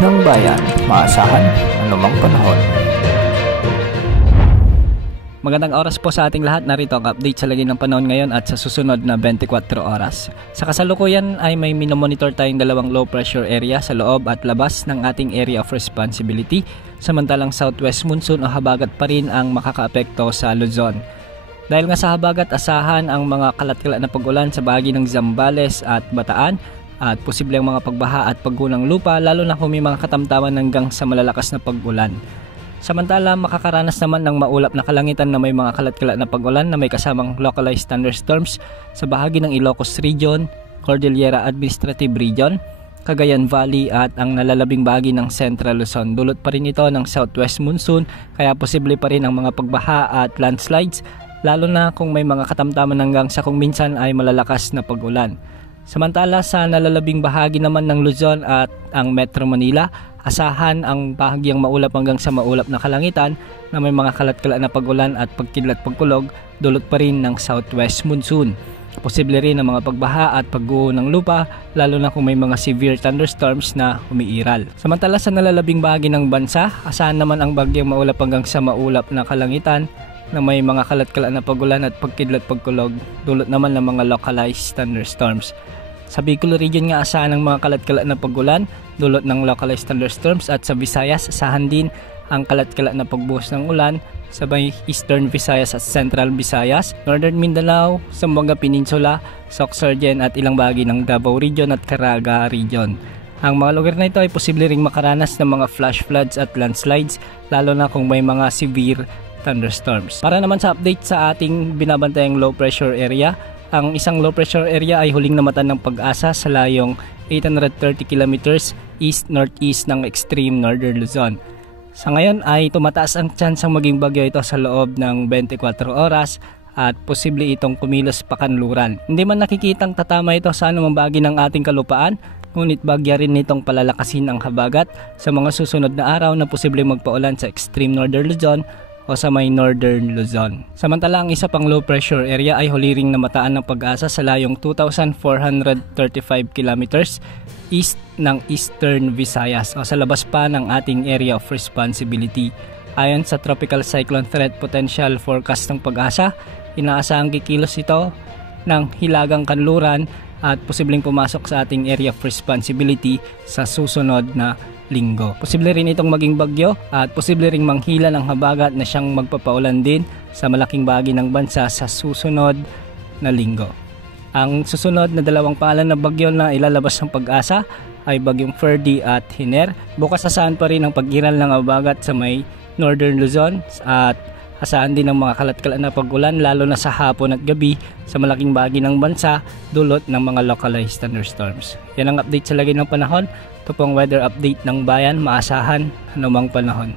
ng bayan, maasahan anumang panahon. Magandang oras po sa ating lahat. Narito ang update sa lagay ng panahon ngayon at sa susunod na 24 oras. Sa kasalukuyan ay may minomonitor tayong dalawang low pressure area sa loob at labas ng ating area of responsibility. Samantalang southwest monsoon o habagat pa rin ang makakaapekto sa Luzon. Dahil nga sa habagat, asahan ang mga kalat-kalat na pag-ulan sa bahagi ng Zambales at Bataan at posible ang mga pagbaha at paggunang lupa lalo na kung may mga katamtaman hanggang sa malalakas na pag-ulan. Samantala, makakaranas naman ng maulap na kalangitan na may mga kalat-kalat na pag-ulan na may kasamang localized thunderstorms sa bahagi ng Ilocos Region, Cordillera Administrative Region, Cagayan Valley at ang nalalabing bahagi ng Central Luzon. Dulot pa rin ito ng southwest monsoon kaya posible pa rin ang mga pagbaha at landslides lalo na kung may mga katamtaman hanggang sa kung minsan ay malalakas na pag-ulan. Samantala sa nalalabing bahagi naman ng Luzon at ang Metro Manila, asahan ang bahagyang maulap hanggang sa maulap na kalangitan na may mga kalat-kalat na pag-ulan at pagkidlat pagkulog dulot pa rin ng southwest monsoon. Posible rin ang mga pagbaha at pagguho ng lupa lalo na kung may mga severe thunderstorms na umiiral. Samantala sa nalalabing bahagi ng bansa, asahan naman ang bagyang maulap hanggang sa maulap na kalangitan na may mga kalat-kalat na pag-ulan at pagkidlat pagkulog dulot naman ng mga localized thunderstorms. Sa Bicol Region nga asahan ang mga kalat-kalat na pag-ulan dulot ng localized thunderstorms at sa Visayas asahan din ang kalat-kalat na pagbuhos ng ulan sa may Eastern Visayas at Central Visayas, Northern Mindanao, Zamboanga Peninsula, Sorsogon at ilang bahagi ng Davao Region at Caraga Region. Ang mga lugar na ito ay posible ring makaranas ng mga flash floods at landslides lalo na kung may mga severe thunderstorms. Para naman sa update sa ating binabantayang low pressure area, ang isang low pressure area ay huling namatan ng Pag-asa sa layong 830 kilometers east-northeast ng extreme northern Luzon. Sa ngayon ay tumataas ang tsansang maging bagyo ito sa loob ng 24 oras at posible itong kumilos pa kanluran. Hindi man nakikitang tatama ito sa anumang bahagi ng ating kalupaan, ngunit bagya rin nitong palalakasin ang habagat sa mga susunod na araw na posible magpaulan sa extreme northern Luzon o sa may northern Luzon. Samantala ang isa pang low pressure area ay huli ring namataan ng Pag-asa sa layong 2,435 kilometers east ng Eastern Visayas o sa labas pa ng ating area of responsibility. Ayon sa Tropical Cyclone Threat Potential Forecast ng Pag-asa, inaasahang kikilos ito ng hilagang kanluran at posibleng pumasok sa ating area of responsibility sa susunod na linggo. Posible rin itong maging bagyo at posible ring manghila ng habagat na siyang magpapaulan din sa malaking bahagi ng bansa sa susunod na linggo. Ang susunod na dalawang pangalan na bagyo na ilalabas ng Pag-asa ay bagyong Ferdy at Hiner. Bukas asahan pa rin ang pag-iral ng habagat sa may northern Luzon at asahan din ang mga kalat-kalat na pag-ulan lalo na sa hapon at gabi sa malaking bahagi ng bansa dulot ng mga localized thunderstorms. Yan ang update sa lagay ng panahon. Ito pong weather update ng bayan, maasahan anumang panahon.